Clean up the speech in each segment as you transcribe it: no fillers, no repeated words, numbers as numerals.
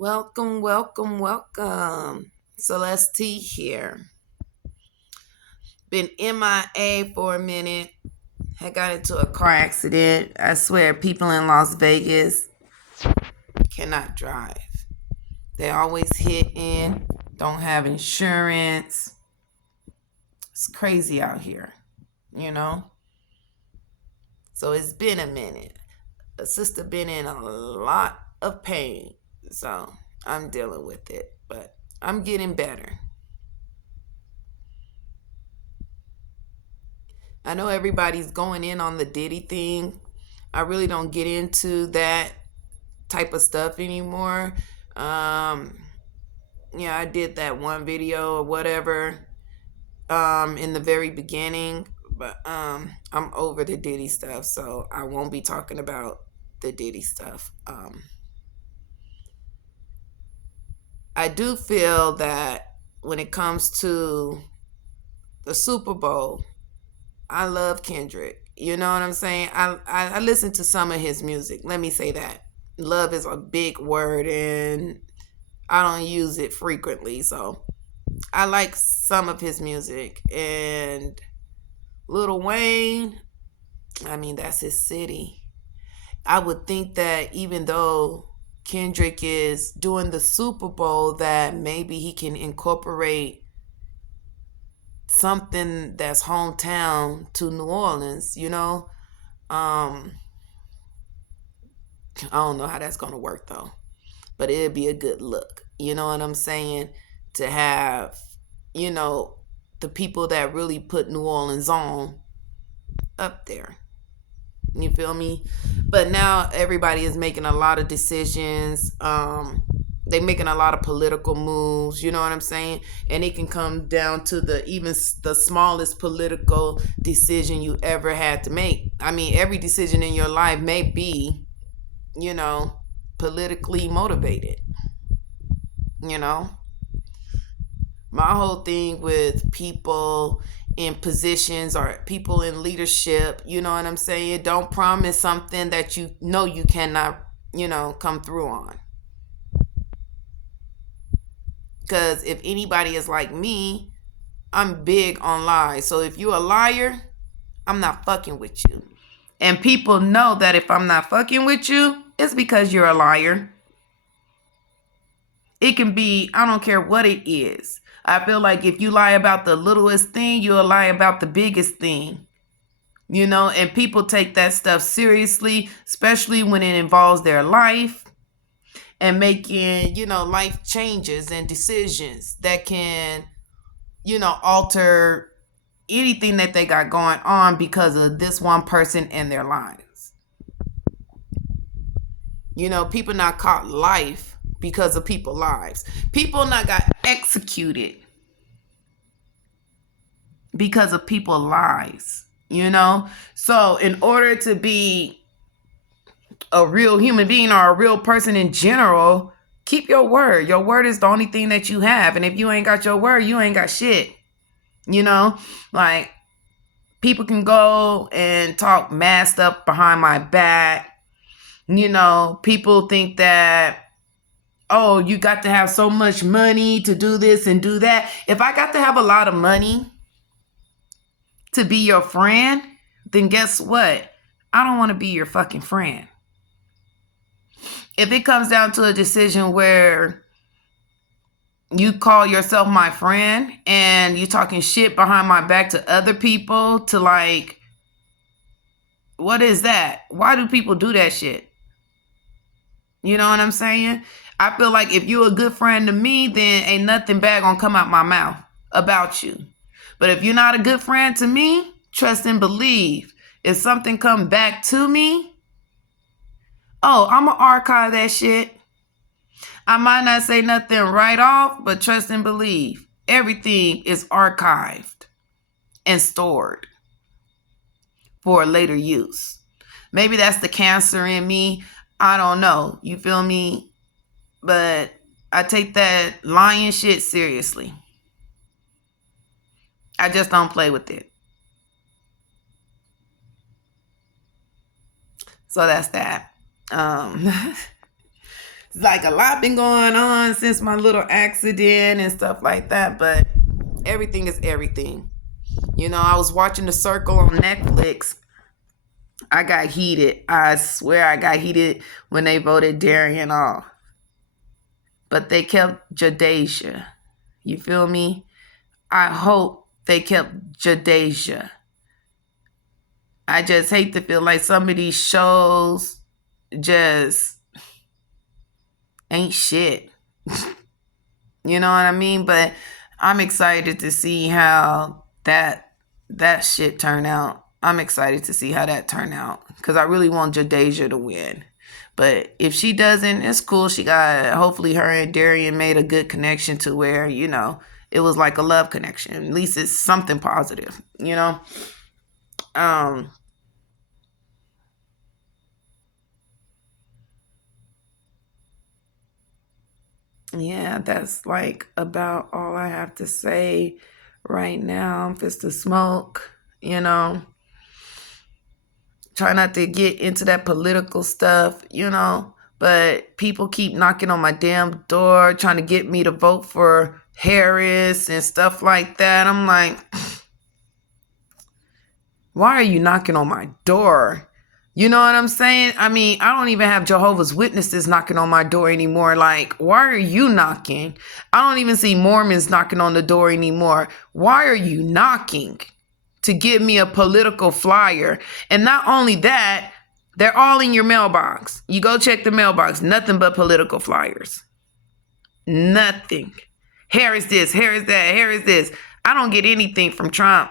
Welcome, welcome, welcome. Celeste T here. Been MIA for a minute. I got into a car accident. I swear, people in Las Vegas cannot drive. They always hit in, don't have insurance. It's crazy out here, you know? So it's been a minute. A sister been in a lot of pain. So I'm dealing with it, but I'm getting better. I know everybody's going in on the Diddy thing. I really don't get into that type of stuff anymore. Um, yeah, I did that one video or whatever in the very beginning, but I'm over the Diddy stuff, so I won't be talking about the Diddy stuff. I do feel that when it comes to the Super Bowl, I love Kendrick. You know what I'm saying? I listen to some of his music. Let me say that. Love is a big word and I don't use it frequently. So I like some of his music. And Lil Wayne, I mean, that's his city. I would think that even though Kendrick is doing the Super Bowl, that maybe he can incorporate something that's hometown to New Orleans, you know? Um, I don't know how that's gonna work though, but it'd be a good look. You know what I'm saying? To have, you know, the people that really put New Orleans on up there. You feel me? But now everybody is making a lot of decisions. They making a lot of political moves. You know what I'm saying? And it can come down to the smallest political decision you ever had to make. I mean, every decision in your life may be, you know, politically motivated. You know, my whole thing with people in positions or people in leadership, you know what I'm saying? Don't promise something that you know you cannot, come through on. Because if anybody is like me, I'm big on lies. So if you're a liar, I'm not fucking with you. And people know that if I'm not fucking with you, it's because you're a liar. It can be, I don't care what it is. I feel like if you lie about the littlest thing, you'll lie about the biggest thing. And people take that stuff seriously, especially when it involves their life and making, life changes and decisions that can, alter anything that they got going on because of this one person and their lives. People not caught life because of people's lives. People not got executed because of people's lives. So in order to be a real human being or a real person in general, keep your word. Your word is the only thing that you have. And if you ain't got your word, you ain't got shit. Like people can go and talk mad stuff behind my back. People think that, oh, you got to have so much money to do this and do that. If I got to have a lot of money to be your friend, then guess what? I don't want to be your fucking friend. If it comes down to a decision where you call yourself my friend and you talking shit behind my back to other people to like, what is that? Why do people do that shit? You know what I'm saying? I feel like if you're a good friend to me, then ain't nothing bad gonna come out my mouth about you. But if you're not a good friend to me, trust and believe. If something come back to me, oh, I'm gonna archive that shit. I might not say nothing right off, but trust and believe. Everything is archived and stored for later use. Maybe that's the cancer in me. I don't know. You feel me? But I take that lying shit seriously. I just don't play with it. So that's that. like a lot been going on since my little accident and stuff like that, but everything is everything. You know, I was watching The Circle on Netflix. I got heated. I swear I got heated when they voted Darian off. But they kept Jadeja. You feel me? I hope they kept Jadeja. I just hate to feel like some of these shows just ain't shit. You know what I mean? But I'm excited to see how that shit turn out. I'm excited to see how that turn out because I really want Jadeja to win. But if she doesn't, it's cool. She got, hopefully her and Darian made a good connection to where, you know, it was like a love connection. At least it's something positive, you know? Yeah, that's like about all I have to say right now. I'm just to smoke, you know. Try not to get into that political stuff, you know. But people keep knocking on my damn door, trying to get me to vote for Harris and stuff like that. I'm like, why are you knocking on my door? You know what I'm saying? I mean, I don't even have Jehovah's Witnesses knocking on my door anymore. Like, why are you knocking? I don't even see Mormons knocking on the door anymore. Why are you knocking? To give me a political flyer. And not only that, they're all in your mailbox. You go check the mailbox. Nothing but political flyers. Nothing. Harris this, Harris that, Harris this. I don't get anything from Trump.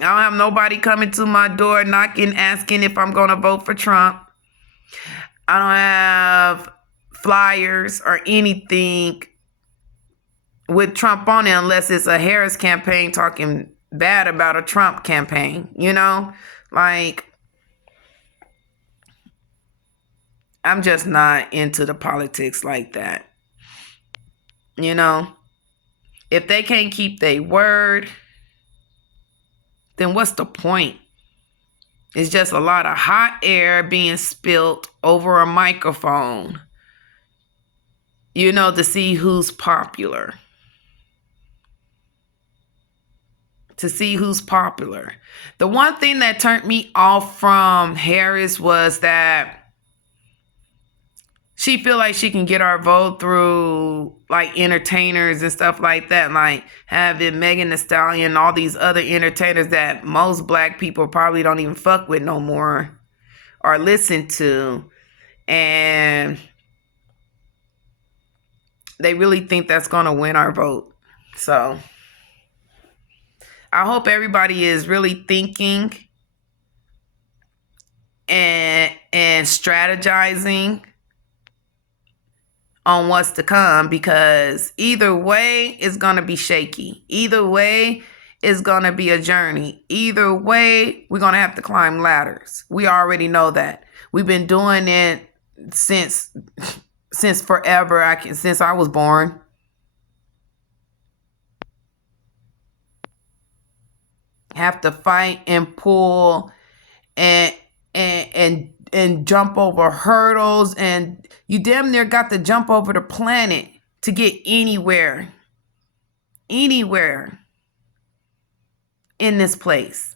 I don't have nobody coming to my door knocking, asking if I'm going to vote for Trump. I don't have flyers or anything with Trump on it unless it's a Harris campaign talking bad about a Trump campaign, you know? Like, I'm just not into the politics like that. You know? If they can't keep their word, then what's the point? It's just a lot of hot air being spilt over a microphone, you know, to see who's popular. To see who's popular. The one thing that turned me off from Harris was that she feel like she can get our vote through like entertainers and stuff like that, like having Megan Thee Stallion and all these other entertainers that most black people probably don't even fuck with no more or listen to, and they really think that's gonna win our vote. So I hope everybody is really thinking and strategizing on what's to come, because either way is going to be shaky. Either way is going to be a journey. Either way, we're going to have to climb ladders. We already know that. We've been doing it since forever. Since I was born. Have to fight and pull and jump over hurdles, and you damn near got to jump over the planet to get anywhere in this place.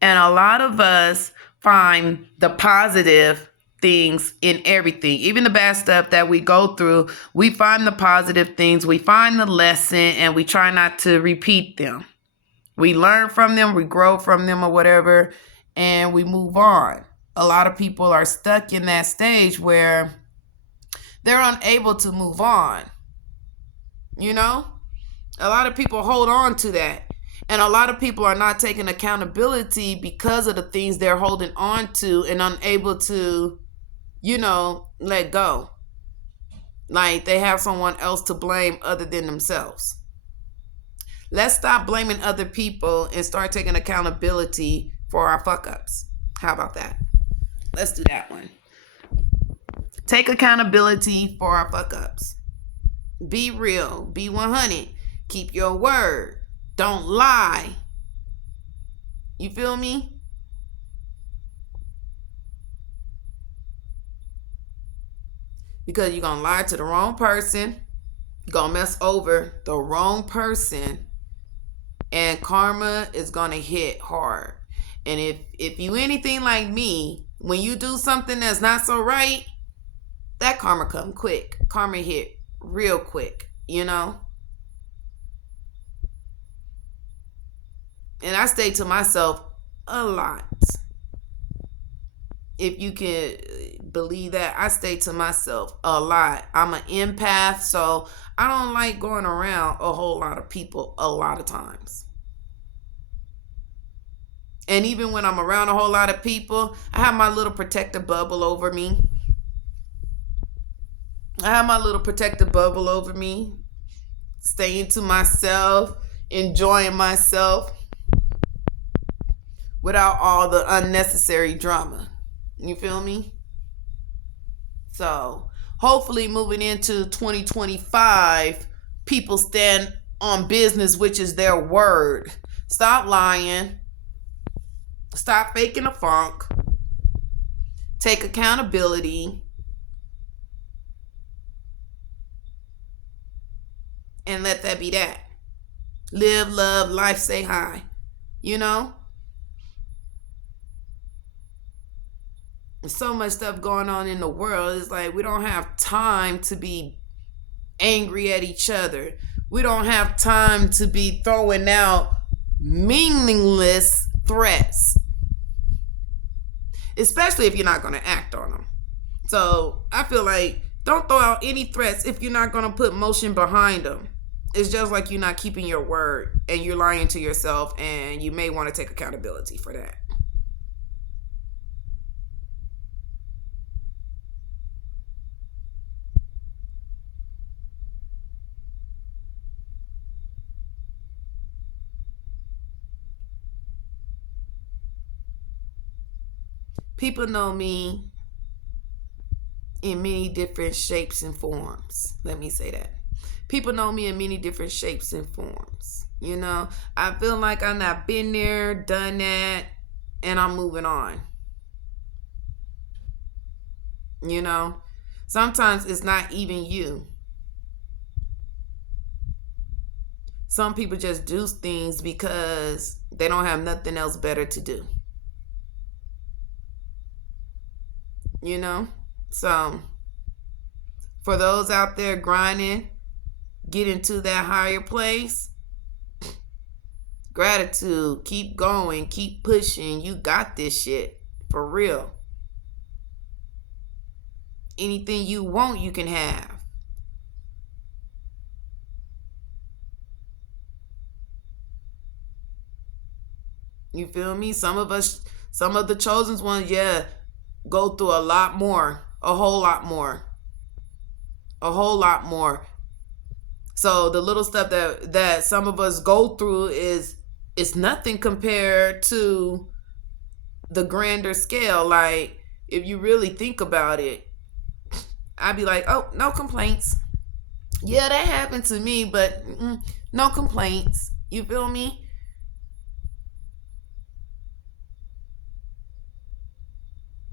And a lot of us find the positive things in everything, even the bad stuff that we go through. We find the positive things, we find the lesson, and we try not to repeat them. We learn from them, we grow from them or whatever, and we move on. A lot of people are stuck in that stage where they're unable to move on. You know? A lot of people hold on to that. And a lot of people are not taking accountability because of the things they're holding on to and unable to, you know, let go. Like they have someone else to blame other than themselves. Let's stop blaming other people and start taking accountability for our fuck-ups. How about that? Let's do that one. Take accountability for our fuck-ups. Be real. Be 100. Keep your word. Don't lie. You feel me? Because you're going to lie to the wrong person. You're going to mess over the wrong person. And karma is going to hit hard. And if you anything like me, when you do something that's not so right, that karma come quick. Karma hit real quick, you know? And I stay to myself a lot. If you can believe that, I stay to myself a lot. I'm an empath, so I don't like going around a whole lot of people a lot of times. And even when I'm around a whole lot of people, I have my little protective bubble over me. Staying to myself, enjoying myself without all the unnecessary drama. You feel me? So, hopefully moving into 2025, people stand on business, which is their word. Stop lying. Stop faking the funk. Take accountability. And let that be that. Live, love, life, say hi. You know? There's so much stuff going on in the world. It's like we don't have time to be angry at each other. We don't have time to be throwing out meaningless threats. Especially if you're not going to act on them. So I feel like don't throw out any threats if you're not going to put motion behind them. It's just like you're not keeping your word and you're lying to yourself, and you may want to take accountability for that. People know me in many different shapes and forms. Let me say that. People know me in many different shapes and forms. You know, I feel like I've not been there, done that, and I'm moving on. You know, sometimes it's not even you. Some people just do things because they don't have nothing else better to do. You know? So, for those out there grinding, getting to that higher place, gratitude, keep going, keep pushing. You got this shit. For real. Anything you want, you can have. You feel me? Some of the chosen ones, yeah, go through a lot more, a whole lot more. So the little stuff that some of us go through is nothing compared to the grander scale. Like, if you really think about it, I'd be like, oh, no complaints. Yeah, that happened to me, but no complaints. You feel me?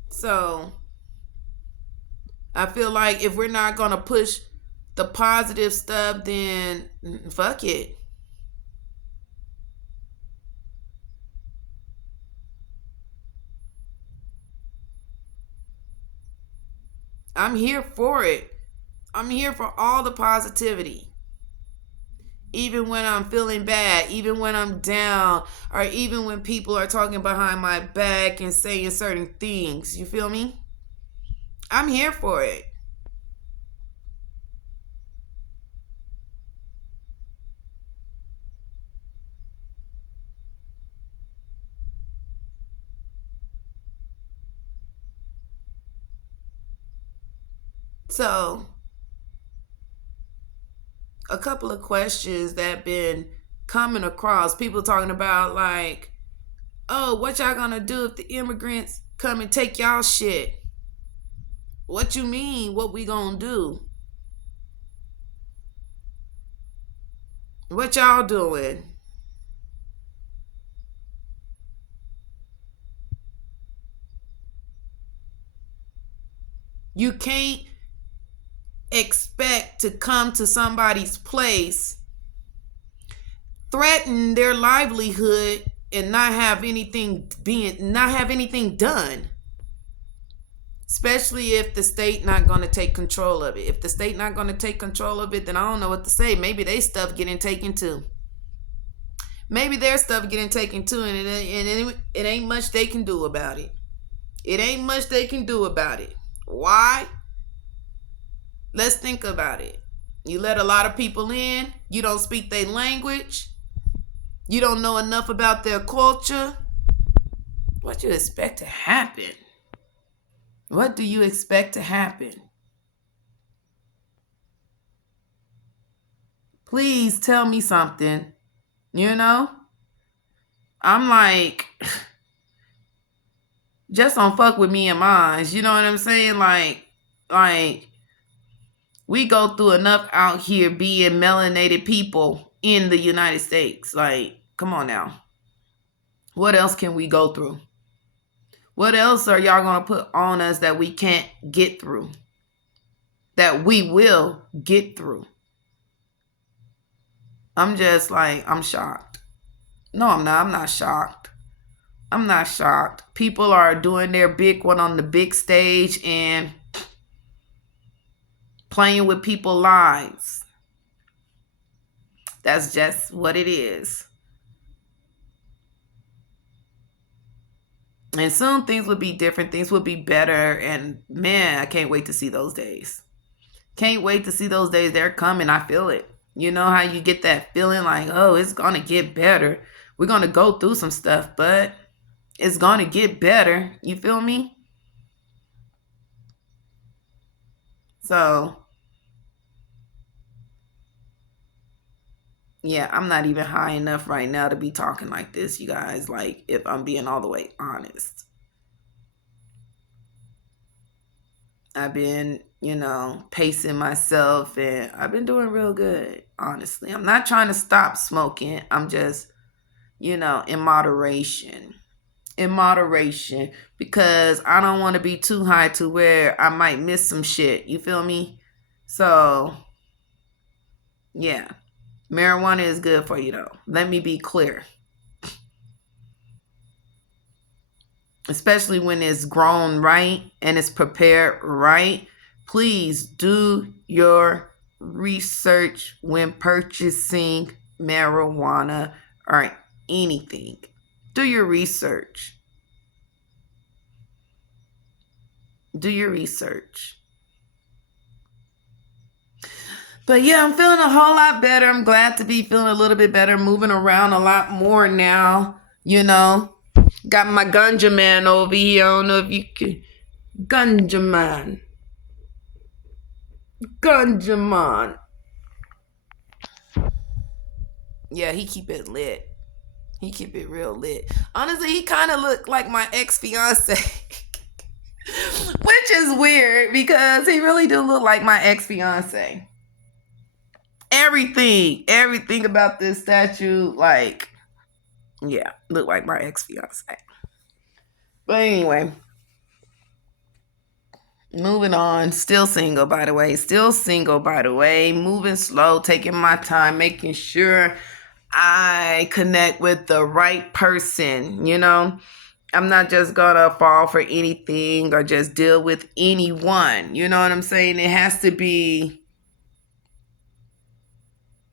So I feel like if we're not going to push the positive stuff, then fuck it. I'm here for it. I'm here for all the positivity. Even when I'm feeling bad, even when I'm down, or even when people are talking behind my back and saying certain things. You feel me? I'm here for it. So, a couple of questions that have been coming across. People talking about, like, oh, what y'all gonna do if the immigrants come and take y'all shit? What you mean, what we gonna do? What y'all doing? You can't expect to come to somebody's place, threaten their livelihood, and not have anything done. Especially if the state not going to take control of it. If the state not going to take control of it, then I don't know what to say. Maybe they stuff getting taken too. Maybe their stuff getting taken too, and it ain't much they can do about it. It ain't much they can do about it. Why? Let's think about it. You let a lot of people in. You don't speak their language. You don't know enough about their culture. What do you expect to happen? What do you expect to happen? Please tell me something. You know? I'm like, just don't fuck with me and mine. You know what I'm saying? Like, we go through enough out here being melanated people in the United States. Like, come on now. What else can we go through? What else are y'all going to put on us that we can't get through? That we will get through? I'm just like, I'm shocked. No, I'm not. I'm not shocked. I'm not shocked. People are doing their big one on the big stage and playing with people's lives. That's just what it is. And soon things will be different. Things will be better. And man, I can't wait to see those days. Can't wait to see those days. They're coming. I feel it. You know how you get that feeling like, oh, it's going to get better. We're going to go through some stuff, but it's going to get better. You feel me? So, yeah, I'm not even high enough right now to be talking like this, you guys. Like, if I'm being all the way honest. I've been, pacing myself, and I've been doing real good, honestly. I'm not trying to stop smoking. I'm just, in moderation. In moderation, because I don't want to be too high to where I might miss some shit. You feel me? So, yeah. Marijuana is good for you, though. Let me be clear. Especially when it's grown right and it's prepared right. Please do your research when purchasing marijuana or anything. Do your research. Do your research. But yeah, I'm feeling a whole lot better. I'm glad to be feeling a little bit better, moving around a lot more now, Got my ganja man over here. I don't know if you can. Ganja man. Ganja man. Yeah, he keep it lit. He keep it real lit. Honestly, he kind of looked like my ex-fiance. Which is weird because he really do look like my ex-fiance. Everything about this statue, look like my ex-fiance. But anyway, moving on. Still single, by the way. Moving slow, taking my time, making sure I connect with the right person, I'm not just gonna fall for anything or just deal with anyone. You know what I'm saying? It has to be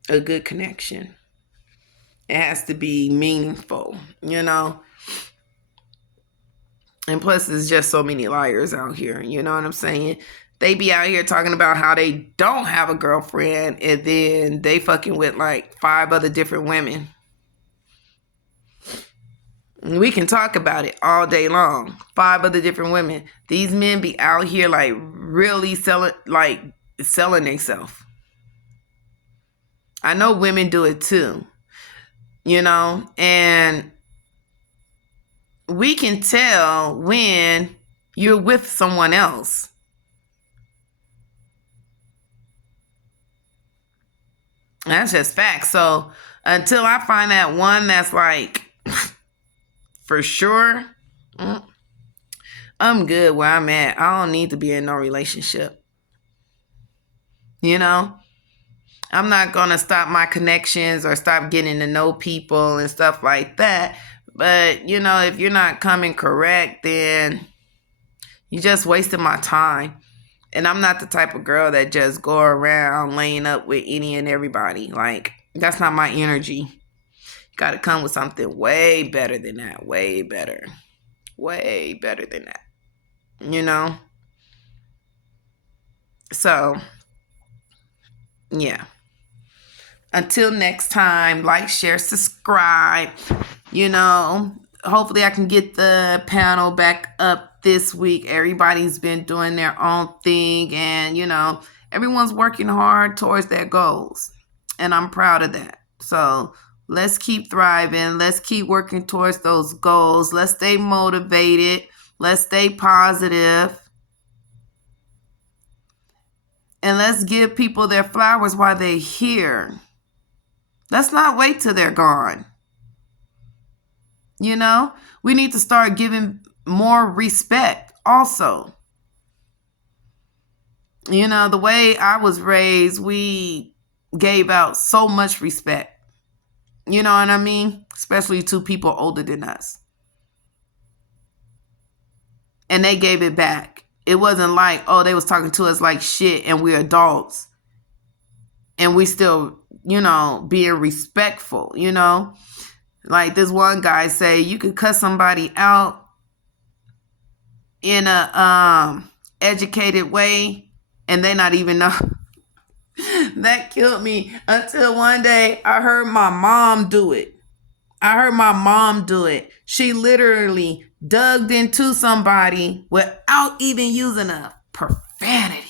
a good connection. It has to be meaningful, And plus, there's just so many liars out here. You know what I'm saying? They be out here talking about how they don't have a girlfriend and then they fucking with 5 other different women. We can talk about it all day long. 5 other different women. These men be out here really selling themselves. I know women do it too. And we can tell when you're with someone else. That's just fact. So until I find that one that's for sure, I'm good where I'm at. I don't need to be in no relationship. You know? I'm not going to stop my connections or stop getting to know people and stuff like that. But, you know, if you're not coming correct, then you just wasted my time. And I'm not the type of girl that just go around laying up with any and everybody. Like, that's not my energy. You got to come with something way better than that. Way better. Way better than that. You know? So, yeah. Until next time, like, share, subscribe. You know, hopefully I can get the panel back up this week. Everybody's been doing their own thing, and, you know, everyone's working hard towards their goals. And I'm proud of that. So let's keep thriving. Let's keep working towards those goals. Let's stay motivated. Let's stay positive. And let's give people their flowers while they're here. Let's not wait till they're gone. You know, we need to start giving more respect also. You know, the way I was raised, we gave out so much respect. You know what I mean? Especially to people older than us. And they gave it back. It wasn't like, oh, they was talking to us like shit and we're adults. And we still, you know, being respectful, you know? Like this one guy say, you could cut somebody out in a educated way and they not even know. That killed me until one day I heard my mom do it. She literally dug into somebody without even using a profanity.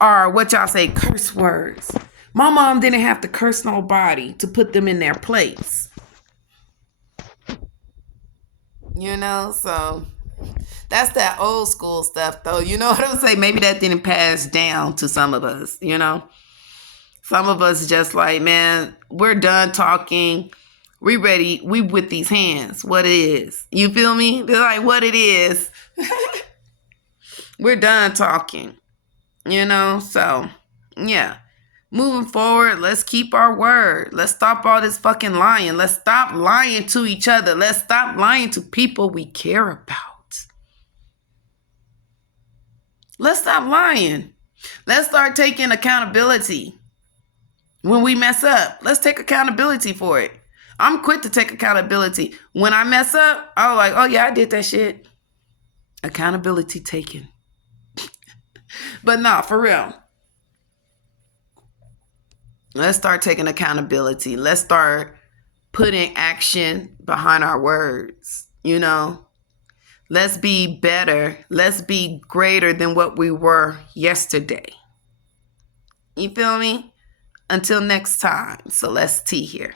Or what y'all say, curse words. My mom didn't have to curse nobody to put them in their place. You know, so that's that old school stuff, though. You know what I'm saying? Maybe that didn't pass down to some of us, you know? Some of us just like, man, we're done talking. We ready. We with these hands. What it is. You feel me? They're like, what it is. We're done talking. You know? So, yeah. Moving forward, let's keep our word. Let's stop all this fucking lying. Let's stop lying to each other. Let's stop lying to people we care about. Let's stop lying. Let's start taking accountability. When we mess up, let's take accountability for it. I'm quick to take accountability. When I mess up, I'm like, oh yeah, I did that shit. Accountability taken. But no, for real. Let's start taking accountability. Let's start putting action behind our words, you know? Let's be better. Let's be greater than what we were yesterday. You feel me? Until next time, Celeste T here.